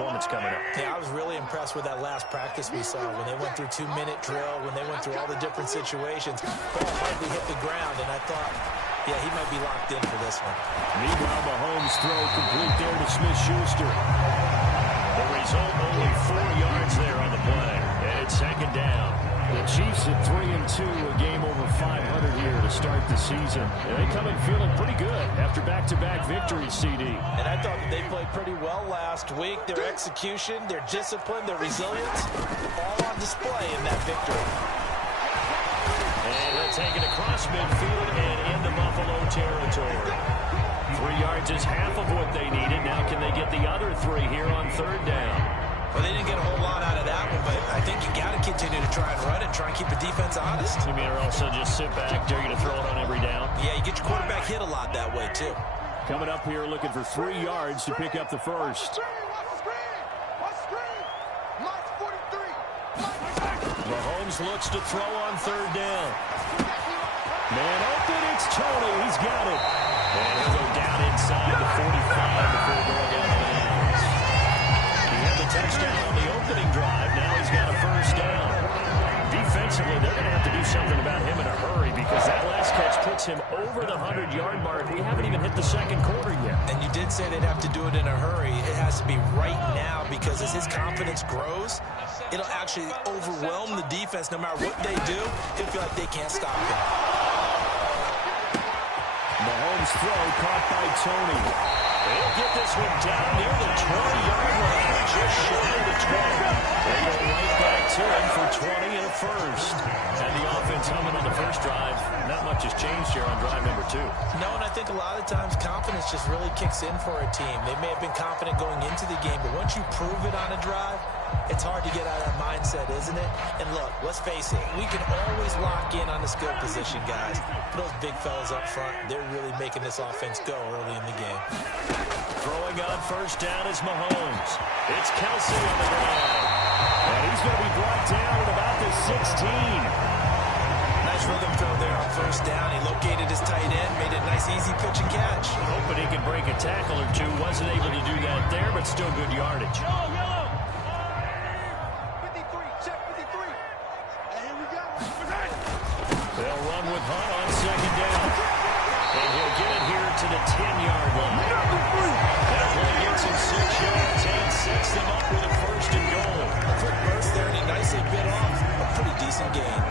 performance coming up. Yeah, I was really impressed with that last practice we saw when they went through 2-minute drill, when they went through all the different situations. Ball hardly hit the ground, and I thought, yeah, he might be locked in for this one. Meanwhile, Mahomes' throw complete there to Smith-Schuster. The result, only 4 yards there on the play. And it's second down. The Chiefs at 3-2, a game over 500 here to start the season. And they come in feeling pretty good after back-to-back victories, CD. And I thought that they played pretty well last week. Their execution, their discipline, their resilience, all on display in that victory. And they'll take it across midfield and into Buffalo territory. 3 yards is half of what they needed. Now can they get the other 3 here on third down? Well, they didn't get a whole lot out of that one, but I think you got to continue to try and run and try and keep the defense honest. You mean, or also just sit back, dare you to throw it on every down? Yeah, you get your quarterback hit a lot that way, too. Coming up here looking for 3 yards to pick up the first. Mahomes looks to throw on third down. Man open, it's Tony. He's got it. And he'll go down inside the 45 before going out of bounds. He had the touchdown on the opening drive. Now he's got a first down. Defensively, they're going to have to do something about him in a hurry because that last catch puts him over the 100-yard mark. We haven't even hit the second quarter yet. And you did say they'd have to do it in a hurry. It has to be right now because as his confidence grows, it'll actually overwhelm the defense. No matter what they do, he'll feel like they can't stop him. Mahomes' throw caught by Tony. They'll get this one down near the 20-yard line, just short of the 20. They go right back to him for 20 and a first. And the offense humming on the first drive. Not much has changed here on drive number 2. No, and I think a lot of times confidence just really kicks in for a team. They may have been confident going into the game, but once you prove it on a drive, it's hard to get out of that mindset, isn't it? And look, let's face it, we can always lock in on the skill position, guys. Those big fellas up front, they're really making this offense go early in the game. Throwing on first down is Mahomes. It's Kelsey on the ground. And he's going to be brought down at about the 16. Nice rhythm throw there on first down. He located his tight end, made a nice easy pitch and catch. Hoping he could break a tackle or two. Wasn't able to do that there, but still good yardage. They'll run with Hunt on second down. And he'll get it here to the 10-yard line. That play gets him 6 yards and sets them up with a first and goal. A quick burst there, and he nicely bit off a pretty decent gain.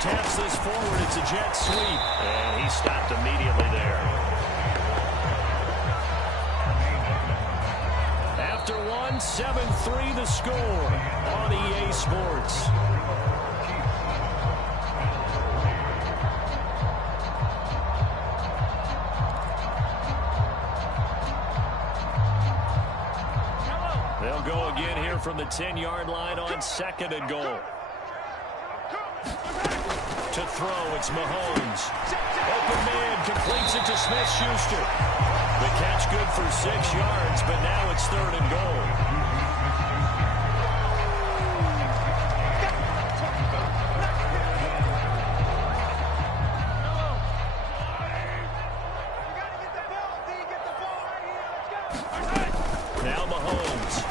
Taps this forward. It's a jet sweep. And he stopped immediately there. After one, 7-3 the score on EA Sports. They'll go again here from the 10-yard line on second and goal. To throw, it's Mahomes. Open man, completes it to Smith-Schuster. The catch good for 6 yards, but now it's third and goal. Now Mahomes.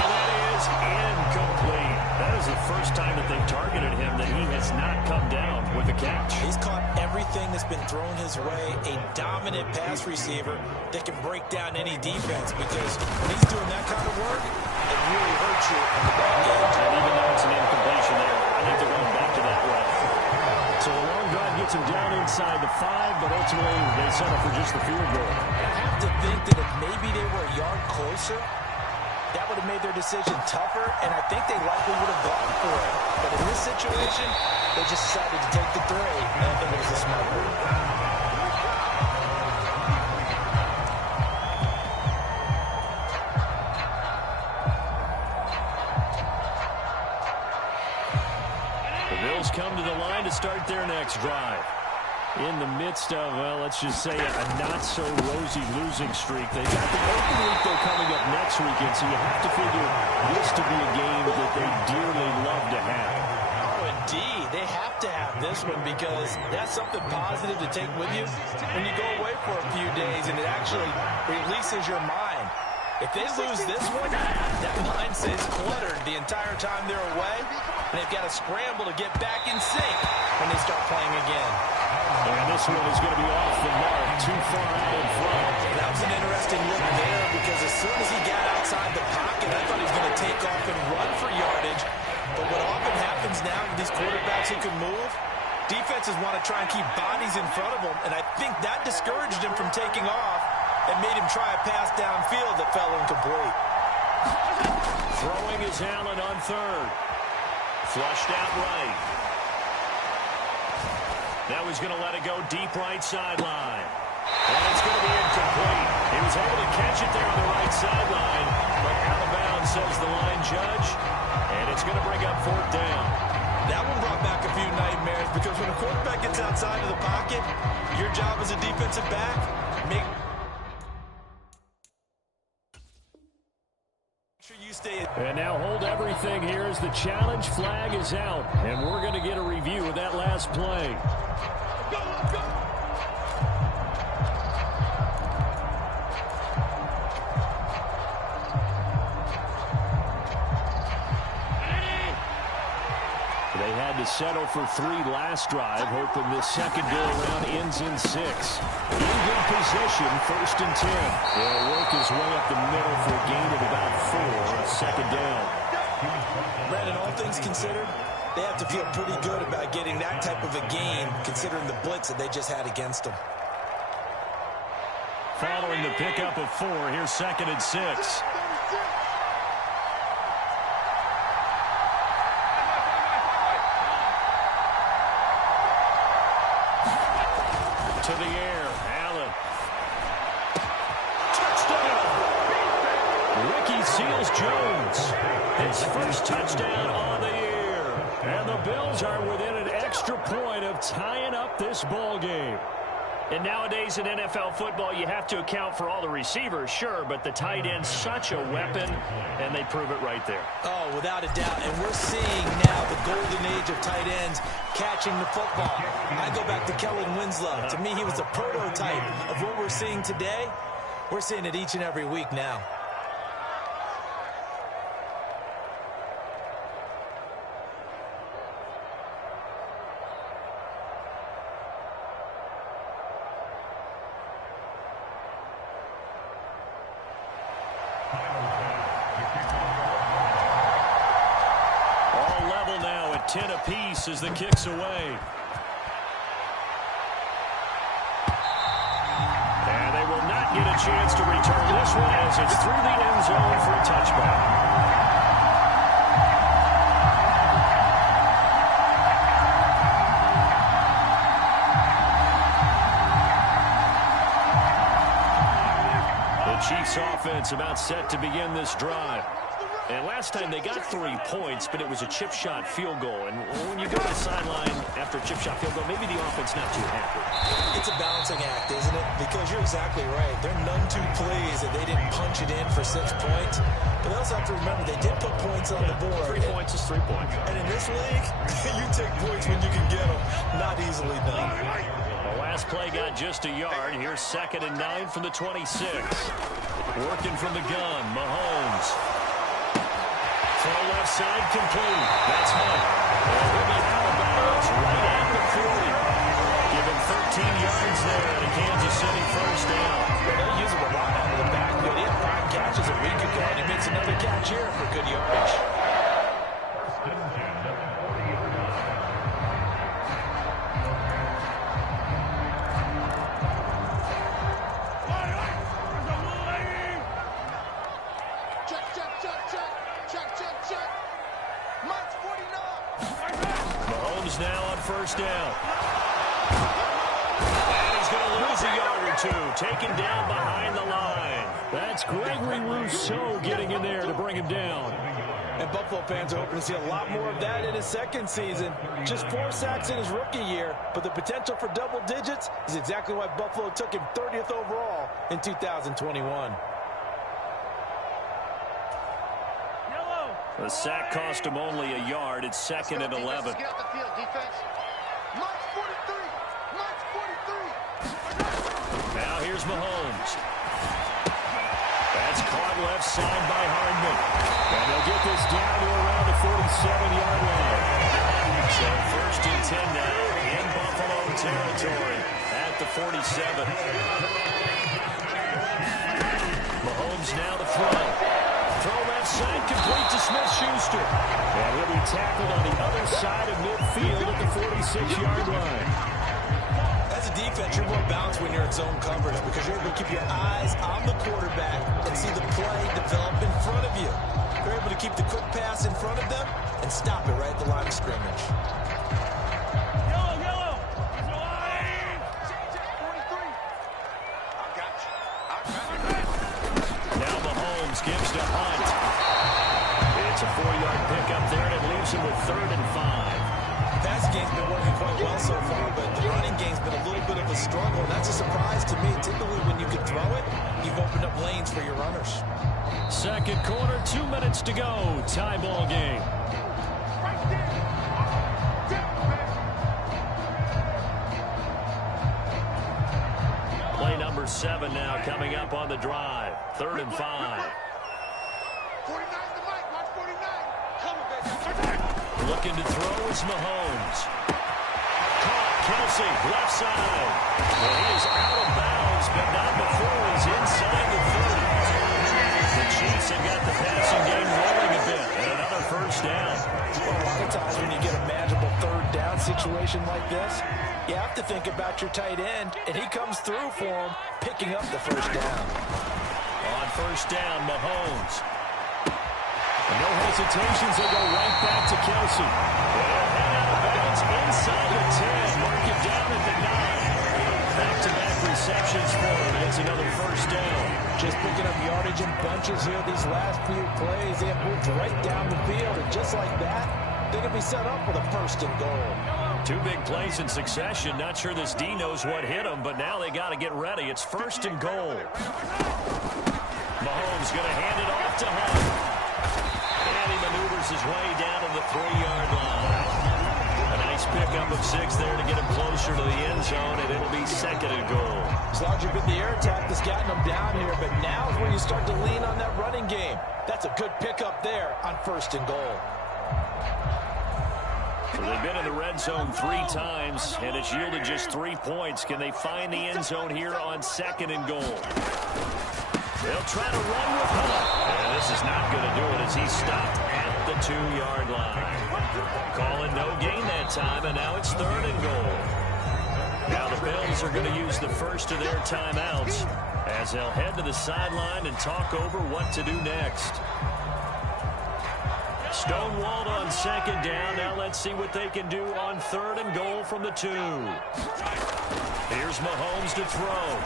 And that is incomplete. That is the first time that they've targeted him that he has not come down with a catch. He's caught everything that's been thrown his way. A dominant pass receiver that can break down any defense because when he's doing that kind of work, it really hurts you in the ball game. And even though it's an incompletion there, I think they're going back to that way. So the long drive gets him down inside the 5, but ultimately they settle for just the field goal. I have to think that if maybe they were a yard closer, that would have made their decision tougher, and I think they likely would have gone for it. But in this situation, they just decided to take the 3, and I think it was a smart move. The Bills come to the line to start their next drive. In the midst of, well, let's just say a not-so-rosy losing streak. They've got the open week, though, coming up next weekend, so you have to figure this to be a game that they dearly love to have. Oh, indeed. They have to have this one because that's something positive to take with you when you go away for a few days, and it actually releases your mind. If they lose this one, that mind stays cluttered the entire time they're away, and they've got to scramble to get back in sync when they start playing again. And this one is going to be off the mark, too far out in front. That was an interesting look there because as soon as he got outside the pocket, I thought he was going to take off and run for yardage. But what often happens now with these quarterbacks who can move, defenses want to try and keep bodies in front of them, and I think that discouraged him from taking off and made him try a pass downfield that fell incomplete. Throwing is Allen on third. Flushed out right. Now he's going to let it go deep right sideline. And it's going to be incomplete. He was able to catch it there on the right sideline, but out of bounds, says the line judge. And it's going to bring up fourth down. That one brought back a few nightmares because when a quarterback gets outside of the pocket, your job as a defensive back, make sure you stay. And now hold everything here as the challenge flag is out. And we're going to get a review of that last play. Let's go! They had to settle for 3 last drive, hoping this second go-around ends in 6. In good position, 1st and 10. They'll work his way up the middle for a gain of about 4, second down. Brandon, all things considered, they have to feel pretty good about getting that type of a gain, considering the blitz that they just had against them. Following the pickup of 4, here's 2nd and 6. To the air, Allen. Touchdown! Ricky Seals-Jones. His first touchdown on the year. And the Bills are within an extra point of tying up this ball game. And nowadays in NFL football, you have to account for all the receivers, sure, but the tight end's such a weapon, and they prove it right there. Oh, without a doubt. And we're seeing now the golden age of tight ends catching the football. I go back to Kellen Winslow. To me, he was a prototype of what we're seeing today. We're seeing it each and every week now. All level now at 10 apiece as the kick's away. And they will not get a chance to return this one as it's through the end zone for a touchback. Chiefs offense about set to begin this drive. And last time they got 3 points, but it was a chip shot field goal. And when you go to the sideline after a chip shot field goal, maybe the offense not too happy. It's a balancing act, isn't it? Because you're exactly right. There are none too pleased that they didn't punch it in for 6 points. But they also have to remember they did put points on the board. 3 points is 3 points. And in this league, you take points when you can get them. Not easily done. The last play got just a yard. Here's 2nd and 9 from the 26. Working from the gun, Mahomes. Throw left side complete. That's Hunt. And he'll be out of bounds right at the 40. Given 13 yards there at a Kansas City first down. Well, they'll use him a lot out of the backfield. He had 5 catches a week ago, and he makes another catch here for good yardage. Mahomes now on first down. And he's going to lose a yard or 2. Taken down behind the line. That's Gregory Rousseau getting in there to bring him down. And Buffalo fans are hoping to see a lot more of that in his second season. Just 4 sacks in his rookie year, but the potential for double digits is exactly why Buffalo took him 30th overall in 2021. The sack cost him only a yard. It's 2nd and 11. Get out the field, defense. March 43. March 43. Now here's Mahomes. That's caught left side by Hardman. And they'll get this down to around the 47-yard line. So 1st and 10 now in Buffalo territory at the 47. Mahomes now to throw. Throw left side, complete to Smith-Schuster. And he'll be tackled on the other side of midfield at the 46-yard line. As a defense, you're more balanced when you're in zone coverage because you're able to keep your eyes on the quarterback and see the play develop in front of you. You're able to keep the quick pass in front of them and stop it right at the line of scrimmage. Yellow. He's alive. 43. I got you. Now Mahomes gives to Hunt. It's a 4-yard pickup there, and it leaves him with 3rd and 5. Passing game's been working quite well so far, but the running game's been a little bit of a struggle. That's a surprise to me. Typically, when you can throw it, you've opened up lanes for your runners. Second quarter, 2 minutes to go. Tie ball game. Play number 7 now coming up on the drive. 3rd and 5. 49 the mic. Watch 49. Come on, baby. Looking to throw is Mahomes. Caught, Kelsey, left side. Well, he is out of bounds, but not before he's inside the 30. The Chiefs have got the passing game rolling a bit, and another 1st down. Well, a lot of times when you get a manageable 3rd down situation like this, you have to think about your tight end, and he comes through for him, picking up the 1st down. On 1st down, Mahomes. No hesitations, they go right back to Kelsey. And out of bounds inside the 10. Mark it down at the 9. Back-to-back receptions for him. It's another 1st down. Just picking up yardage in bunches here these last few plays. They have moved right down the field, and just like that, they're going to be set up with a 1st and goal. 2 big plays in succession. Not sure this D knows what hit him, but now they got to get ready. It's 1st and goal. Mahomes going to hand it off to Hunt. And he maneuvers his way down to the 3-yard line. A nice pickup of 6 there to get him closer to the end zone, and it'll be 2nd and goal. It's largely been the air attack that's gotten them down here, but now is where you start to lean on that running game. That's a good pickup there on 1st and goal. So they've been in the red zone 3 times, and it's yielded just 3 points. Can they find the end zone here on 2nd and goal? They'll try to run with Hunt. And this is not going to do it as he's stopped at the 2-yard line. Calling no gain that time, and now it's 3rd and goal. Now the Bills are going to use the first of their timeouts as they'll head to the sideline and talk over what to do next. Stonewalled on 2nd down. Now let's see what they can do on 3rd and goal from the 2. Here's Mahomes to throw.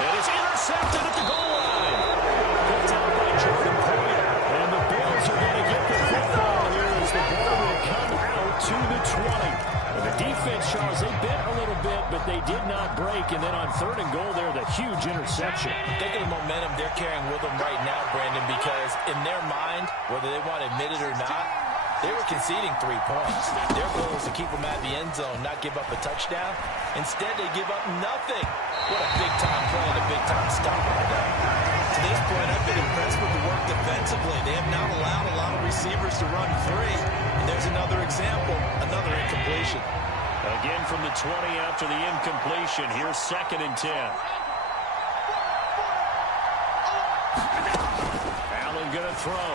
And it's intercepted at the goal line. Picked out by Jordan Poyer. And the Bills are going to get the football here as the ball will come out to the 20. And the defense, Charles, they bent a little bit, but they did not break. And then on 3rd and goal there, the huge interception. Think of the momentum they're carrying with them right now, Brandon, because in their mind, whether they want to admit it or not, they were conceding 3 points. Their goal was to keep them at the end zone, not give up a touchdown. Instead, they give up nothing. What a big-time play and a big-time stop by them. To this point, I've been impressed with the work defensively. They have not allowed a lot of receivers to run free. And there's another example, another incompletion. Again from the 20 after the incompletion. Here's 2nd and 10. Allen going to throw.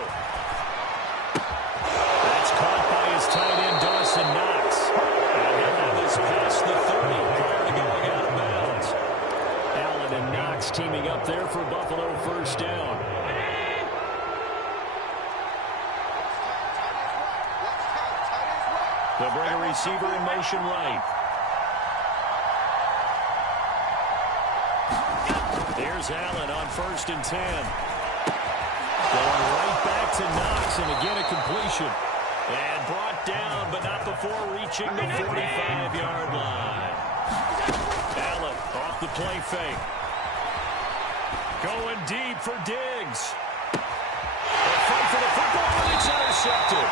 That's caught by his tight end, Dawson Knox. And he'll have this past the 30 prior to going out of bounds. Allen and Knox teaming up there for Buffalo 1st down. They'll bring a receiver in motion right. Here's Allen on 1st and 10. Going right back to Knox. pass, and again a completion. And brought down, but not before reaching the 45-yard line. Allen off the play fake. Going deep for Diggs. A fight for the football, and it's intercepted.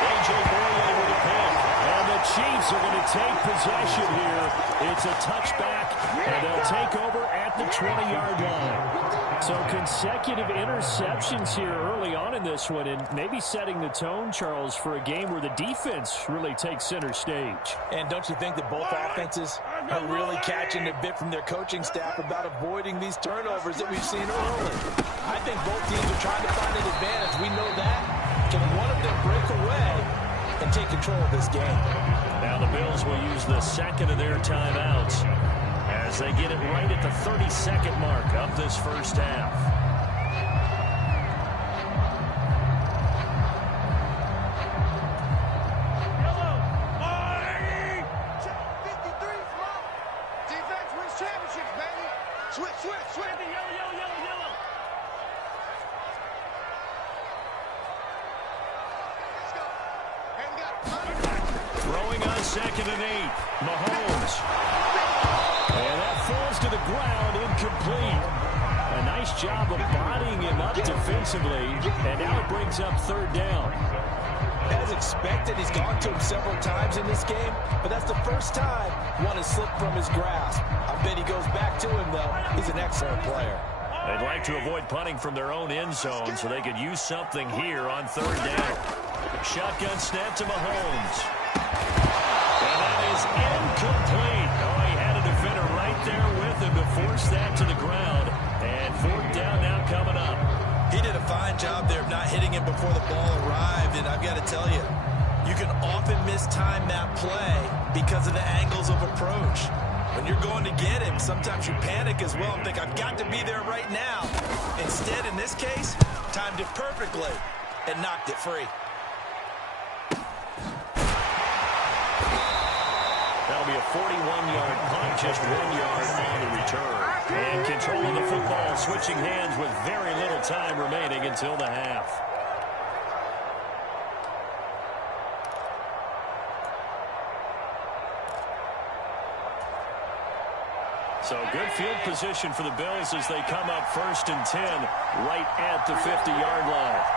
A.J. Boye with a pick. And the Chiefs are going to take possession here. It's a touchback, and they'll take over at the 20-yard line. So consecutive interceptions here early on in this one, and maybe setting the tone, Charles, for a game where the defense really takes center stage. And don't you think that both offenses are really catching a bit from their coaching staff about avoiding these turnovers that we've seen early? I think both teams are trying to find an advantage. We know that. Can one of them break away and take control of this game? Now the Bills will use the second of their timeouts as they get it right at the 32nd mark of this first half. Yellow. 53, small. Defense wins championships, baby. Switch, switch, switch. Yellow, yellow, yellow, yellow. Let's go. Hey, we got it. Throwing on 2nd and 8. Mahomes. And that falls to the ground, incomplete. A nice job of bodying him up defensively, and now it brings up 3rd down. As expected, he's gone to him several times in this game, but that's the first time one has slipped from his grasp. I bet he goes back to him, though. He's an excellent player. They'd like to avoid punting from their own end zone, so they could use something here on 3rd down. Shotgun snap to Mahomes. And that is incomplete. Oh, he had a defender right there with him to force that to the ground. And 4th down now coming up. He did a fine job there of not hitting him before the ball arrived, and I've got to tell you, you can often mistime that play because of the angles of approach. When you're going to get him, sometimes you panic as well and think, I've got to be there right now. Instead, in this case, timed it perfectly and knocked it free. That'll be a 41-yard punt, just 1 yard on the return. And control of the football, switching hands with very little time remaining until the half. So good field position for the Bills as they come up 1st and 10 right at the 50-yard line.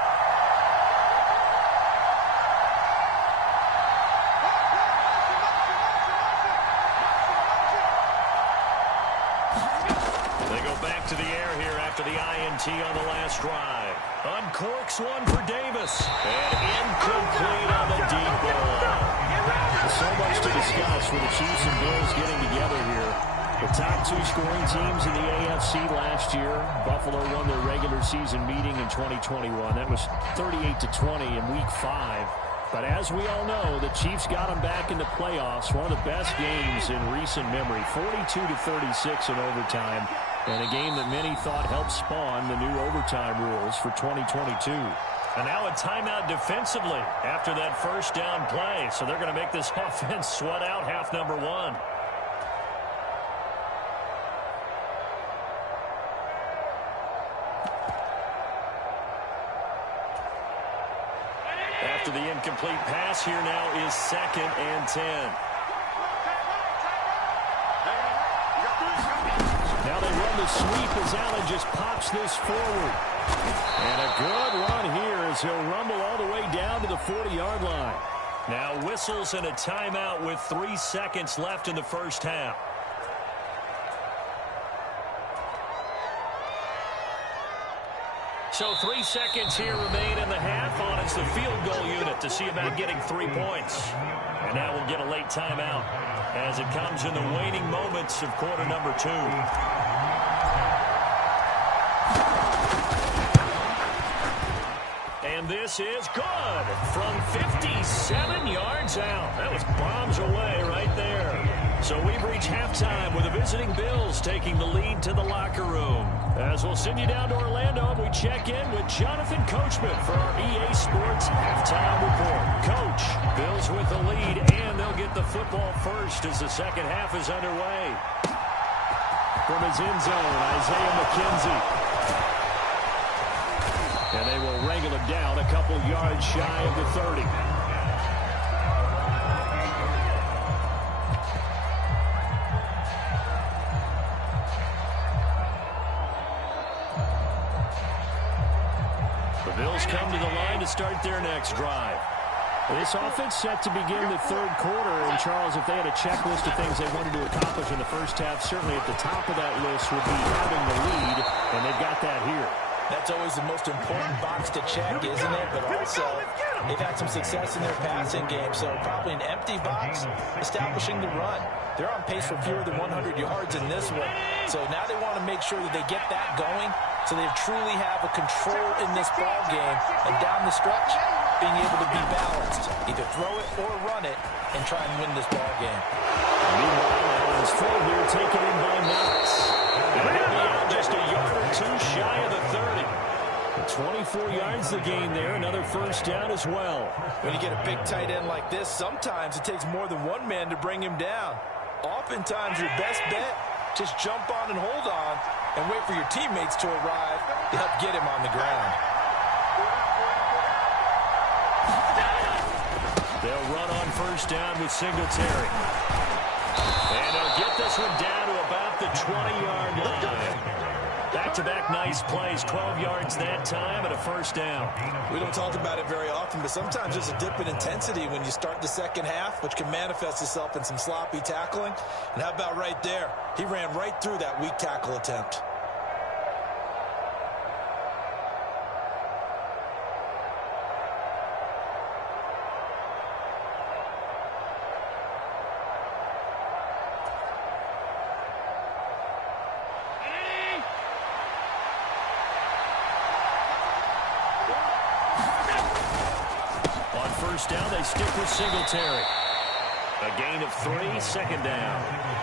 Back to the air here after the INT on the last drive. Uncorks one for Davis. And incomplete on the deep ball. So much to discuss with the Chiefs and Bills getting together here. The top 2 scoring teams in the AFC last year. Buffalo won their regular season meeting in 2021. That was 38-20 in Week 5. But as we all know, the Chiefs got them back in the playoffs. One of the best games in recent memory. 42-36 in overtime. And a game that many thought helped spawn the new overtime rules for 2022. And now a timeout defensively after that 1st down play. So they're going to make this offense sweat out half number 1. After the incomplete pass, here now is 2nd and 10. Now they run the sweep as Allen just pops this forward. And a good run here as he'll rumble all the way down to the 40-yard line. Now whistles and a timeout with 3 seconds left in the first half. So 3 seconds here remain in the half on as the field goal unit to see about getting 3 points. And now we'll get a late timeout as it comes in the waning moments of quarter number 2. And this is good from 57 yards out. That was bombs away right there. So we've reached halftime with the visiting Bills taking the lead to the locker room. As we'll send you down to Orlando and we check in with Jonathan Coachman for our EA Sports Halftime Report. Coach, Bills with the lead, and they'll get the football first as the second half is underway. From his end zone, Isaiah McKenzie. And they will wrangle him down a couple yards shy of the 30. The Bills come to the line to start their next drive. This offense set to begin the third quarter. And, Charles, if they had a checklist of things they wanted to accomplish in the first half, certainly at the top of that list would be having the lead, and they've got that here. That's always the most important box to check, isn't it? But also, they've had some success in their passing game, so probably an empty box establishing the run. They're on pace for fewer than 100 yards in this one. So now they want to make sure that they get that going so they truly have a control in this ball game. And down the stretch, being able to be balanced. Either throw it or run it and try and win this ball game. Meanwhile, Allen's full here, taken in by Knox. And he'll be out just a yard or two shy of the 30. 24 yards the gain there. Another first down as well. When you get a big tight end like this, sometimes it takes more than one man to bring him down. Oftentimes, your best bet, just jump on and hold on and wait for your teammates to arrive to help get him on the ground. They'll run on first down with Singletary. And they'll get this one down to about the 20-yard line. Back-to-back nice plays, 12 yards that time and a first down. We don't talk about it very often, but sometimes there's a dip in intensity when you start the second half, which can manifest itself in some sloppy tackling. And how about right there? He ran right through that weak tackle attempt. First down, they stick with Singletary. A gain of 3, second down.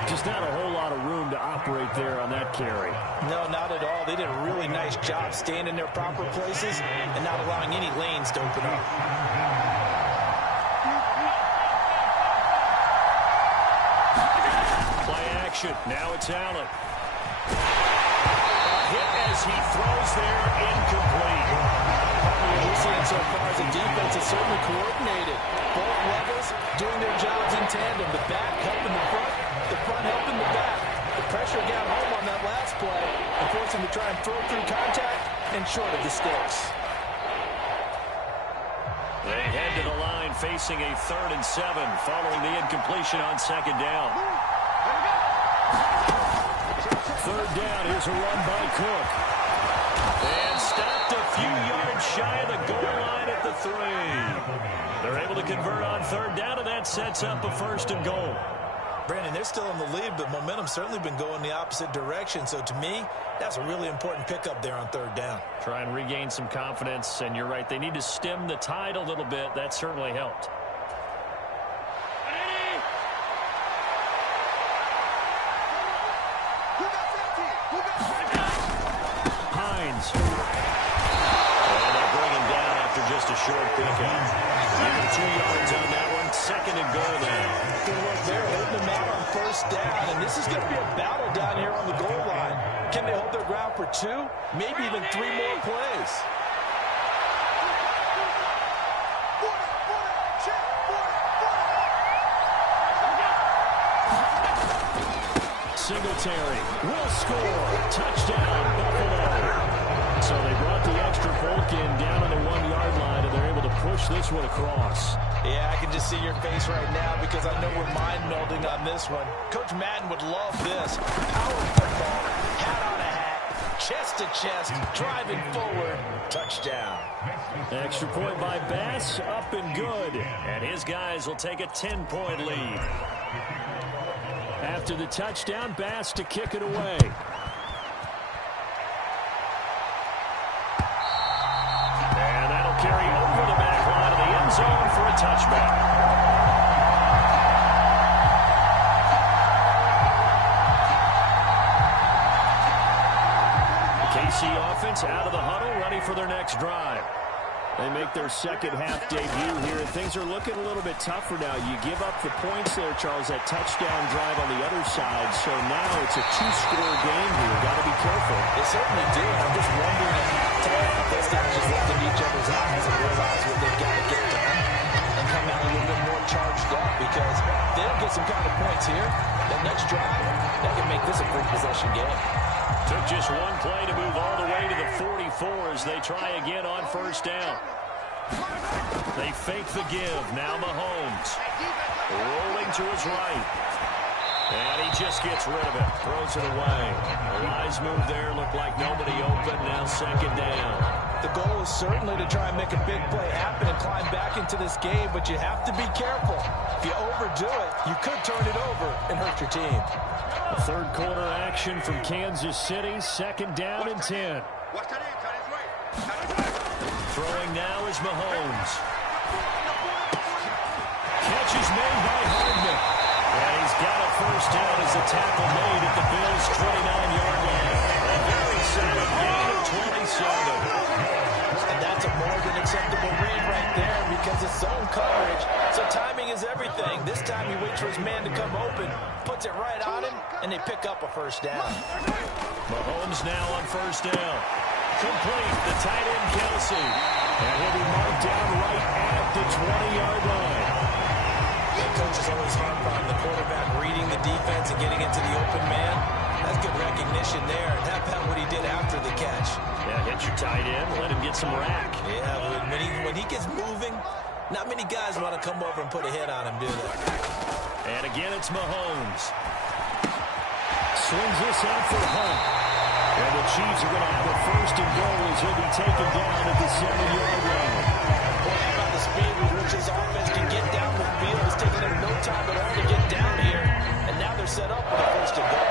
Just not a whole lot of room to operate there on that carry. No, not at all. They did a really nice job staying in their proper places and not allowing any lanes to open up. Play action. Now it's Allen. A hit as he throws there, incomplete. What we're seeing so far as a defense is certainly coordinated. Both levels doing their jobs in tandem. The back helping the front helping the back. The pressure got home on that last play and forced him to try and throw through contact and short of the sticks. They head to the line facing a 3rd and 7 following the incompletion on second down. Third down, here's a run by Cook. And stopped a few yards shy of the goal line at the 3. They're able to convert on third down, and that sets up a 1st and goal. Brandon, they're still in the lead, but momentum's certainly been going the opposite direction. So to me, that's a really important pickup there on third down. Try and regain some confidence, and you're right. They need to stem the tide a little bit. That certainly helped. Just a short pickup. Even 2 yards on that one. 2nd and goal now. Good work there, holding them out on first down. And this is going to be a battle down here on the goal line. Can they hold their ground for 2, maybe even 3 more plays? Singletary will score. Touchdown, Buffalo. So they brought the extra bulk in down on the 1-yard line, and they're able to push this one across. Yeah, I can just see your face right now because I know we're mind-melding on this one. Coach Madden would love this. Power football, hat on a hat, chest to chest, driving forward, touchdown. Extra point by Bass, up and good. And his guys will take a 10-point lead. After the touchdown, Bass to kick it away. Carry over the back line of the end zone for a touchback. KC offense out of the huddle, ready for their next drive. They make their second half debut here, and things are looking a little bit tougher now. You give up the points there, Charles, that touchdown drive on the other side. So now it's a two-score game here. Got to be careful. They certainly do. I'm just wondering at halftime if those guys just looked in each other's eyes and realized what they've got to get done and come out a little bit more charged up, because they don't get some kind of points here. That next drive, that can make this a free possession game. Took just one play to move all the way to the 44 as they try again on first down. They fake the give. Now Mahomes rolling to his right. And he just gets rid of it. Throws it away. A wise move there. Looked like nobody open. Now second down. The goal is certainly to try and make a big play happen and climb back into this game, but you have to be careful. If you overdo it, you could turn it over and hurt your team. The third quarter action from Kansas City. Second down and 10. Throwing now is Mahomes. Catch is made by Hardman. And he's got a first down as the tackle made at the Bills' 29-yard line. A very solid gain of 27. And that's a more than acceptable read right there, because it's zone coverage. So timing is everything. This time he waits for his man to come open, puts it right on him, and they pick up a first down. Mahomes now on first down. Complete, the tight end Kelsey. And he'll be marked down right at the 20-yard line. That coach is always harp on the quarterback reading the defense and getting into the open man. That's good recognition there. And how about what he did after the catch? Yeah, hit your tight end, let him get some rack. Yeah, when he gets moving, not many guys want to come over and put a hit on him, do they? And again, it's Mahomes. Swings this out for Hunt. And the Chiefs are going to have the first and goal as he'll be taken down at the 7-yard line. Boy, how about the speed with which his offense can get down the field? It's taken them no time at all to get down here. And now they're set up with a first and goal.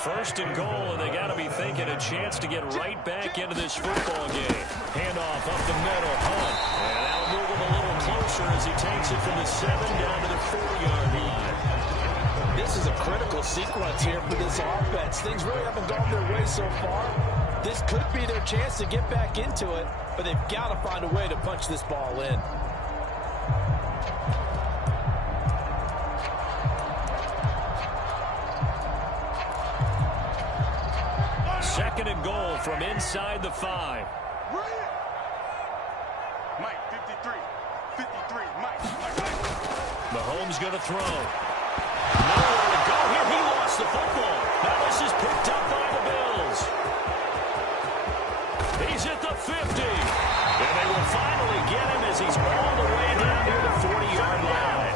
First and goal, and they got to be thinking a chance to get right back into this football game. Handoff up the middle, Hunt. And that'll move him a little closer as he takes it from the 7 down to the 4-yard line. This is a critical sequence here for this offense. Things really haven't gone their way so far. This could be their chance to get back into it, but they've got to find a way to punch this ball in. Second and goal from inside the 5. Mike, 53, Mike. Mahomes going to throw. Nowhere to go here. He lost the football. Now this is picked up by the Bills. He's at the 50. And they will finally get him as he's all the way down near the 40-yard line.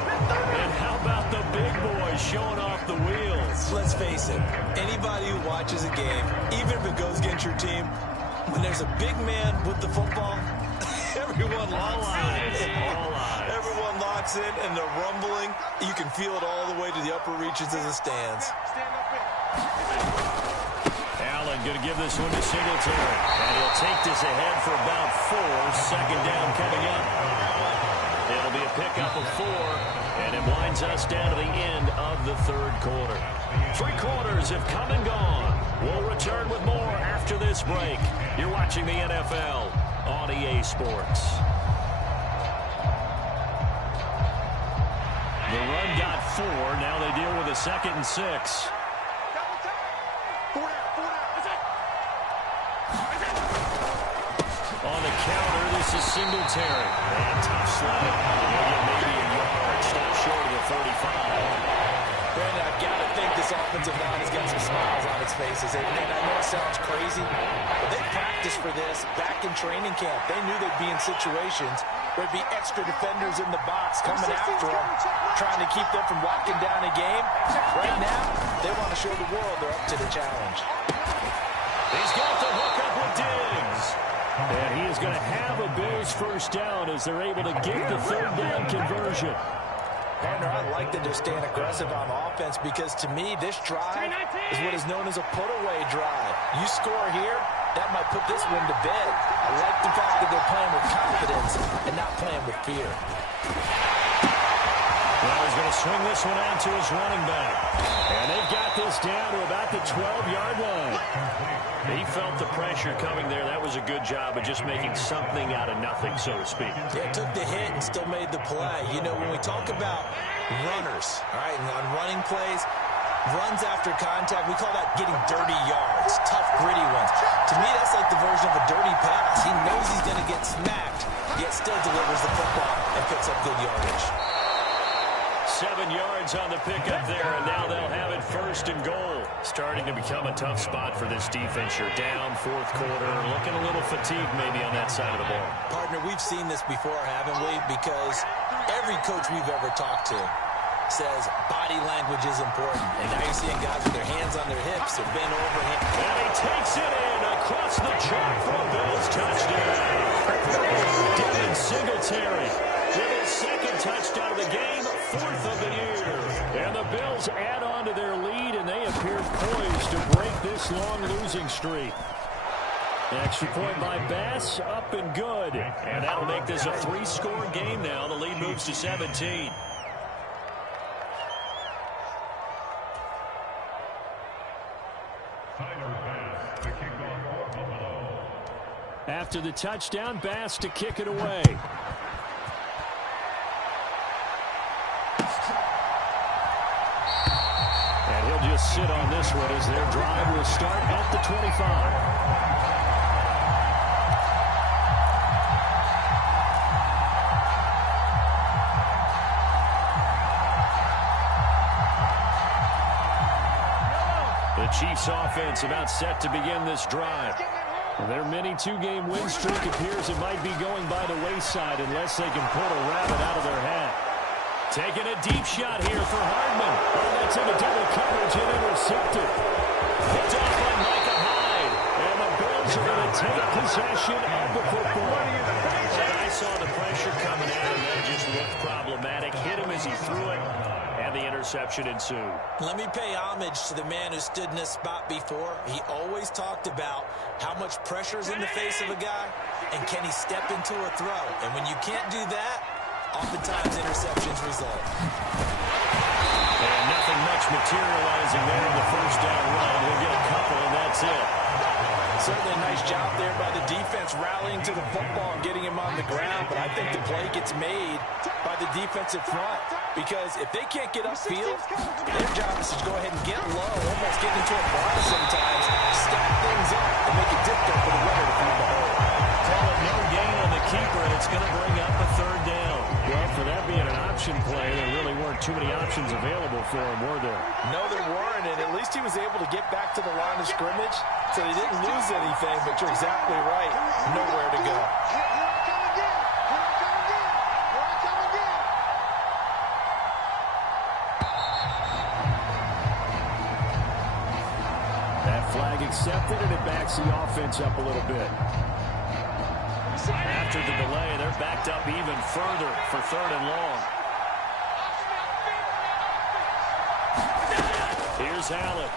And how about the big boy showing off the wheels? Let's face it, anybody who watches a game, even if it goes against your team, when there's a big man with the football, everyone locks in. Everyone locks in, and they're rumbling. You can feel it all the way to the upper reaches of the stands. Allen going to give this one to Singletary. And he'll take this ahead for about 4. Second down coming up. It'll be a pickup of 4. And it winds us down to the end of the third quarter. 3 quarters have come and gone. We'll return with more after this break. You're watching the NFL on EA Sports. The run got 4. Now they deal with a 2nd and 6. On the counter, this is Singletary. And tough slide. He'll get maybe a yard. Stop short of the 35. Brandon, I've got to think this offensive line has got some smiles on its faces. And I know it sounds crazy, but they practiced for this back in training camp. They knew they'd be in situations where there'd be extra defenders in the box coming after them, trying to keep them from locking down a game. Right now, they want to show the world they're up to the challenge. He's got the hook up with Diggs. And he is going to have a Bills first down as they're able to get the third down conversion. Partner, I like that they're staying aggressive on offense, because to me, this drive is what is known as a put-away drive. You score here, that might put this one to bed. I like the fact that they're playing with confidence and not playing with fear. Well, he's going to swing this one out to his running back. And they've got this down to about the 12-yard line. He felt the pressure coming there. That was a good job of just making something out of nothing, so to speak. Yeah, took the hit and still made the play. You know, when we talk about runners, all right, and on running plays, runs after contact, we call that getting dirty yards, tough, gritty ones. To me, that's like the version of a dirty pass. He knows he's going to get smacked, yet still delivers the football and picks up good yardage. 7 yards on the pickup there, and now they'll have it 1st and goal. Starting to become a tough spot for this defense. You're down 4th quarter, looking a little fatigued maybe on that side of the ball. Partner, we've seen this before, haven't we? Because every coach we've ever talked to says body language is important. And now you're seeing guys with their hands on their hips, they're bent over. And he takes it in across the chalk for a Bills touchdown. Devin Singletary with his 2nd touchdown of the game, 4th of the year. And the Bills add on to their lead, and they appear poised to break this long losing streak. Extra point by Bass, up and good. And that'll make this a 3-score game now. The lead moves to 17. After the touchdown, Bass to kick it away. And he'll just sit on this one as their drive will start at the 25. The Chiefs offense about set to begin this drive. Their mini 2-game win streak appears it might be going by the wayside unless they can pull a rabbit out of their hat. Taking a deep shot here for Hardman. Oh, that's into double coverage and intercepted. Picked off by Micah Hyde. And the Bills are going to take possession of the football. And I saw the pressure coming at him. That just looked problematic. Hit him as he threw it. And the interception ensued. Let me pay homage to the man who stood in this spot before. He always talked about how much pressure is in the face of a guy and can he step into a throw. And when you can't do that, oftentimes interceptions result. And nothing much materializing there in the 1st down run. He'll get a couple, and that's it. Certainly a nice job there by the defense rallying to the football and getting him on the ground, but I think the play gets made by the defensive front because if they can't get upfield, their job is to go ahead and get low, almost get into a bar sometimes, stack things up, and make it difficult for the runner to find the hole. Call it no gain on the keeper, and it's going to bring up a 3rd down. Well, for that being an option play, there really weren't too many options available for him, were there? No, there weren't, and at least he was able to get back to the line of scrimmage, so he didn't lose anything, but you're exactly right. Nowhere to go. That flag accepted, and it backs the offense up a little bit. After the delay, they're backed up even further for 3rd and long. Here's Allen.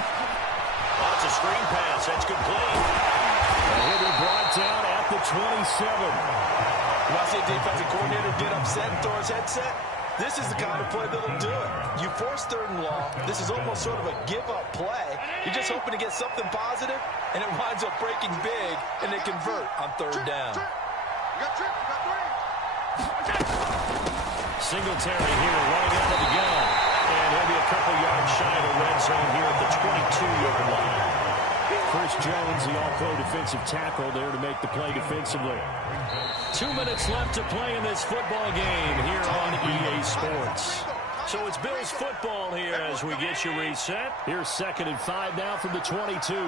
Oh, it's a screen pass. That's complete. And he'll be brought down at the 27. When I see a defensive coordinator get upset and throw his headset, this is the kind of play that'll do it. You force 3rd and long. This is almost sort of a give-up play. You're just hoping to get something positive, and it winds up breaking big, and they convert on 3rd down. Singletary here running out of the gun. And he'll be a couple yards shy of the red zone here at the 22-yard line. Chris Jones, the all-pro defensive tackle, there to make the play defensively. 2 minutes left to play in this football game here on EA Sports. So it's Bills football here as we get you reset. Here's 2nd and 5 now from the 22. We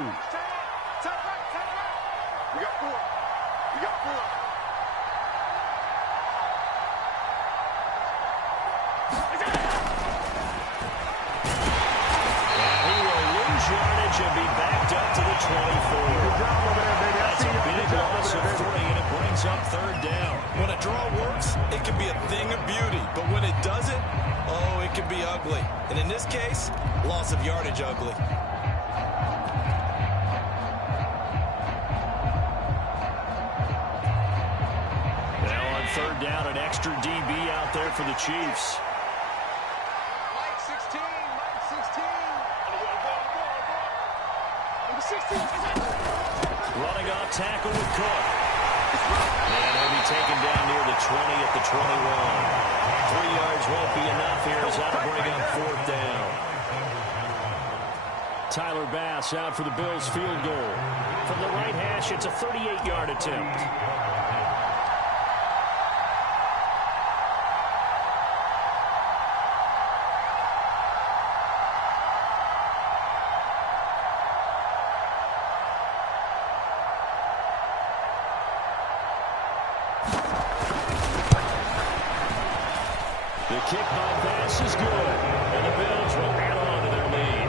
got 4. We got 4. Yardage and be backed up to the 24. That's a big loss of 3, and it brings up 3rd down. When a draw works, it can be a thing of beauty. But when it doesn't, oh, it can be ugly. And in this case, loss of yardage ugly. Now on third down, an extra DB out there for the Chiefs. Mike 16, Mike 16. Number 16. Running off tackle with Cook. And he'll be taken down near the 20 at the 21. 3 yards won't be enough here as that'll bring up fourth down. Tyler Bass out for the Bills field goal. From the right hash, it's a 38-yard attempt. The kick by Bass is good, and the Bills will add on to their lead.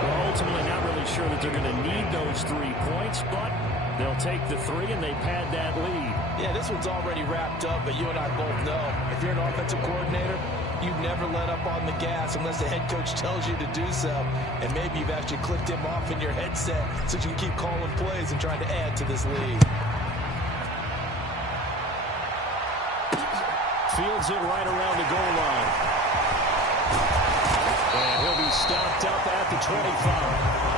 We're ultimately not really sure that they're going to need those 3 points, but they'll take the 3 and they pad that lead. Yeah, this one's already wrapped up, but you and I both know if you're an offensive coordinator, you never let up on the gas unless the head coach tells you to do so. And maybe you've actually clicked him off in your headset so you can keep calling plays and trying to add to this lead. Fields it right around the goal line. And he'll be stopped up at the 25.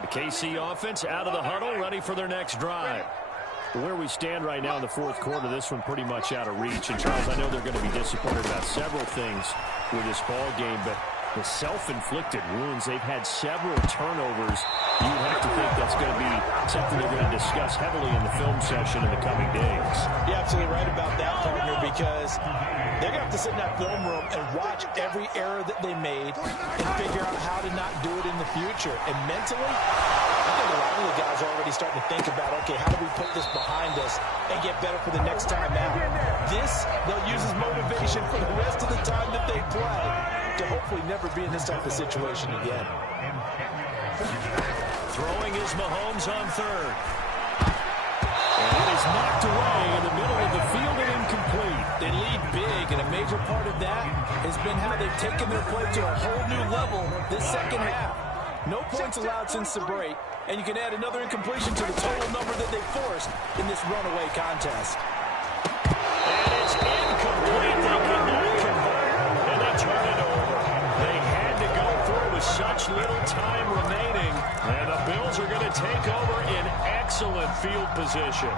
The KC offense out of the huddle, ready for their next drive. Where we stand right now in the fourth quarter, this one pretty much out of reach. And, Charles, I know they're going to be disappointed about several things with this ball game, but the self-inflicted wounds, they've had several turnovers. You have to think that's going to be something they're going to discuss heavily in the film session in the coming days. You're absolutely right about that, partner, because they're going to have to sit in that film room and watch every error that they made and figure out how to not do it in the future. And mentally, I think a lot of the guys are already starting to think about, okay, how do we put this behind us and get better for the next time out? This, they'll use as motivation for the rest of the time that they play to hopefully never be in this type of situation again. Throwing is Mahomes on third. And it is knocked away in the middle of the field and incomplete. They lead big, and a major part of that has been how they've taken their play to a whole new level this second half. No points allowed since the break, and you can add another incompletion to the total number that they forced in this runaway contest. And it's incomplete. They could not convert, and they turn it over. They had to go for it with such little time remaining, and the Bills are going to take over in excellent field position.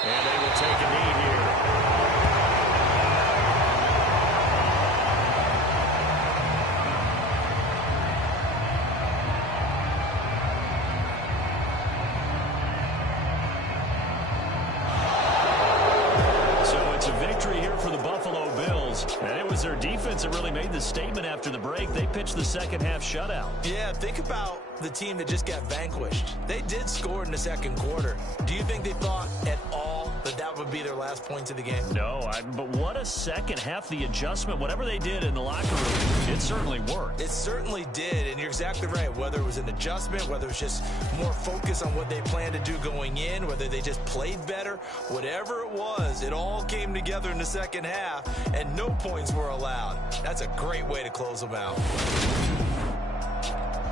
And they will take a knee here. So it's a victory here for the Buffalo Bills. And it was their defense that really made the statement after the break. They pitched the second half shutout. Yeah, think about the team that just got vanquished. They did score in the second quarter. Do you think they thought at all that that would be their last points of the game? No, but what a second half. The adjustment, whatever they did in the locker room, it certainly worked. It certainly did, and you're exactly right. Whether it was an adjustment, whether it was just more focus on what they planned to do going in, whether they just played better, whatever it was, it all came together in the second half, and no points were allowed. That's a great way to close them out.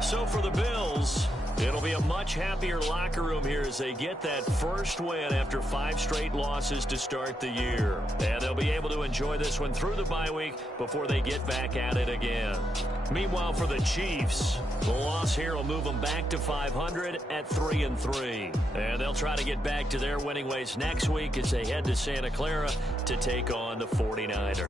So for the Bills, it'll be a much happier locker room here as they get that first win after 5 straight losses to start the year. And they'll be able to enjoy this one through the bye week before they get back at it again. Meanwhile, for the Chiefs, the loss here will move them back to 500 at 3-3. And they'll try to get back to their winning ways next week as they head to Santa Clara to take on the 49ers.